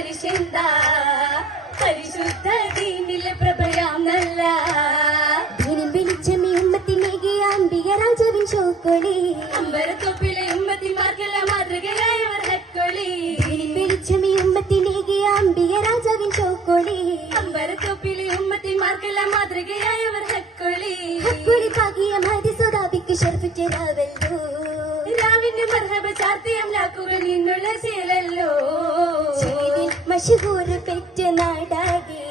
പൂവിനുള്ള പരിശുദ്ധ ദീനിലെ പ്രഭയാം നല്ല ദിനം വിളിച്ച ഉമ്മത്തിനേകെ അംബിക രാജാവിൻ ചോക്കൊളി അമ്പരത്തൊപ്പിലെ ഉമ്മത്തിമാർക്കെല്ലാം മാതൃകയായവർ ഹക്കൊളി. ദിനം വിളിച്ച ഉമ്മത്തിനേകെ അംബിക രാജാവിൻ ചോക്കൊളി അമ്പരത്തൊപ്പിലെ ഉമ്മത്തിമാർക്കെല്ലാം മാതൃകയായവർ ഹക്കൊളി. ഹക്കൊളി പാകിയ മതി സുതാബിക്ക് രാവല്ലോ രാവിന്റെ മർഹബ ചാർത്തി ലാക്കുക നിന്നുള്ള ശീലല്ലോ. മഷഹൂർ പെറ്റ നാടാകെ.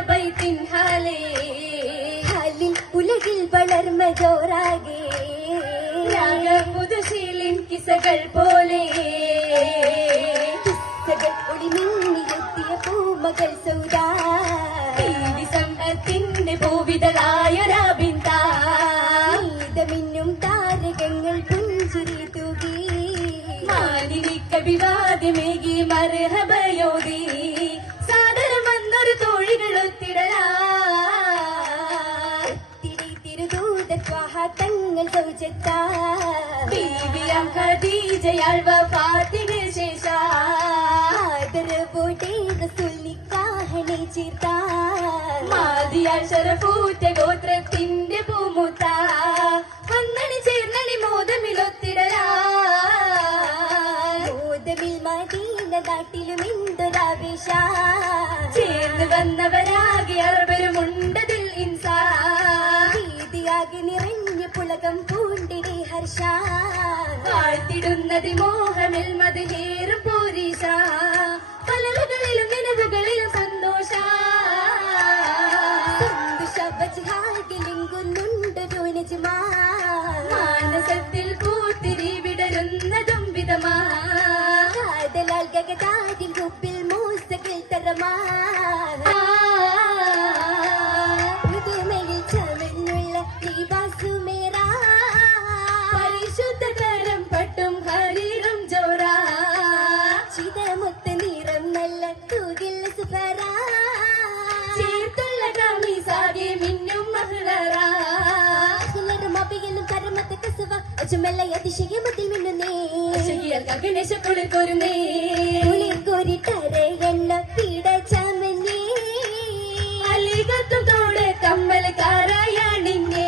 ബൈത്തിൻ ഹാലേ. ഹാലിൽ ഉലകിൽ വളർമ ജോറാകെ. പുതുശീലിൻ കിസകൾ പോലെ. സൗജത്താ ബീവിയാം ഖദീജയാൾ വഫാത്തിന് ശേഷ. ആദരവോടെ റസൂലിക്കാഹനെ ചേർത്താ മാതിയാൾ ശരഫൂറ്റ ഗോത്രത്തിന്റെ പൂമുത്ത. വന്നണി ചേർന്നണി മോദമിലൊത്തിടലാ മോദമിൽ മദീന നാട്ടിലും എന്തൊരാവേശ ചേർന്ന് വന്നവരാകെ അറബരുമുണ്ടതിൽ പുളകം പൂണ്ടിടെ ഹർഷ. വാഴ്ത്തിടുന്നത് മോഹമിൽ മതിലേറും പോരീഷ. പലവുകളിലും നിലവുകളിലും സന്തോഷ. മാനസത്തിൽ പൂത്തിരി വിടരുന്ന വിധമാ. കാതലാൽ ഗഗതാരിൻ കുപ്പിൽ മൂസകൾ തരമാ. കസുവ അജുമല്ല അതിശയമത്തിൽ മിന്നുന്നേ ശകിയർ കഗണേശ കുളിർക്കൊരുന്നേ കുളിർ കോരിട്ടരയെണ്ണ പീഡ ചമന്നേ അലികത്തും തോടെ കമ്മലക്കാരായാണിങ്ങേ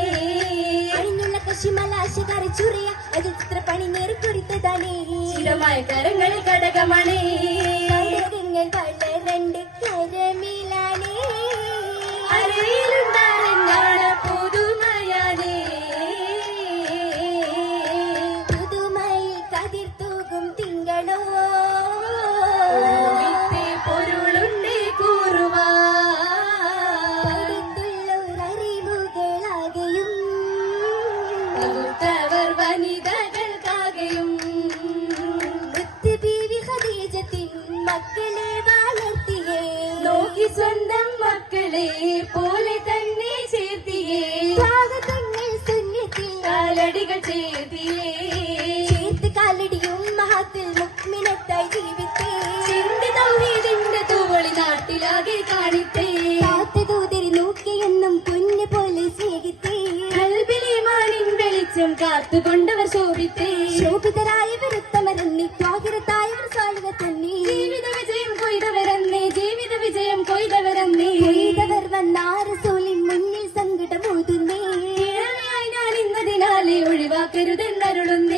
അണിഞ്ഞുള്ള കശിമലാശകാര ചുറിയ അത് ചിത്രപ്പണി നേറിക്കൊരുത്തതാണേ. ചിരമായ കരങ്ങളിൽ കടകമണേ. കാലടിയും മഹാത്തിൽ മുക്മിനത്തായി ജീവിത്തേ. ചിന്തി തൗഹീദിന്റെ തൂവളി നാട്ടിലാകെ കാണിത്തേ. കാത്തു ദൂതരി നോക്കിയെന്നും കുഞ്ഞു പോലെ സ്നേഹിത്തേ. കൽബിലെ മാനിൻ വെളിച്ചം കാത്തുകൊണ്ടവർ ശോഭിത്തേ. ശോഭിതരായവർ ഇന്നതിനാലെ